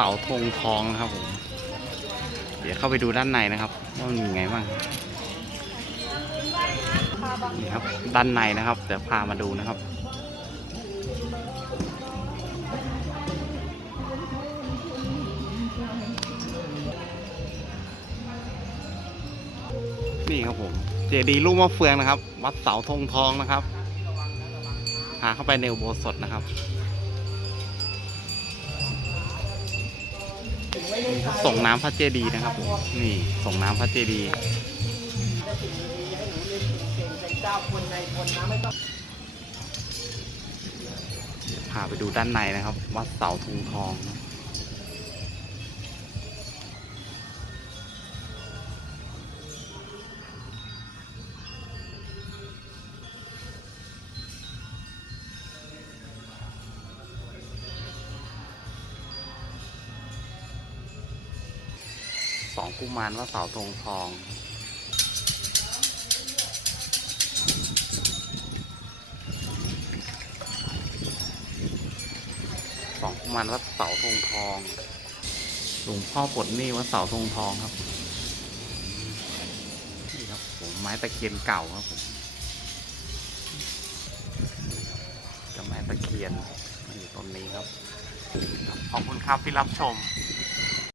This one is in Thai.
สาธงทองนะครับผม เดี๋ยวเข้าไปดูด้านในนะครับว่ามันมีไงบ้างนี่ครับ ด้านในนะครับ เดี๋ยวพามาดูนะครับนี่ครับผมเจดีย์ลูกมะเฟืองนะครับ วัดเสาธงทองนะครับพาเข้าไปในอุโบสถนะครับ ส่งน้ำพระเจดีย์นะครับผมนี่ส่งน้ำพระเจดีย์พาไปดูด้านในนะครับ วัดเสาธงทองนะ องกุมารวัดเสาธงทอง สองกุมารวัดเสาธงทองหลวงพ่อปลดหนี่วัดเสาธงทองครับ นี่ครับผมไม้ตะเคียนเก่าครับผมกับไม้ตะเคียนอยู่ตรงนี้ครับ ขอบคุณครับที่รับชม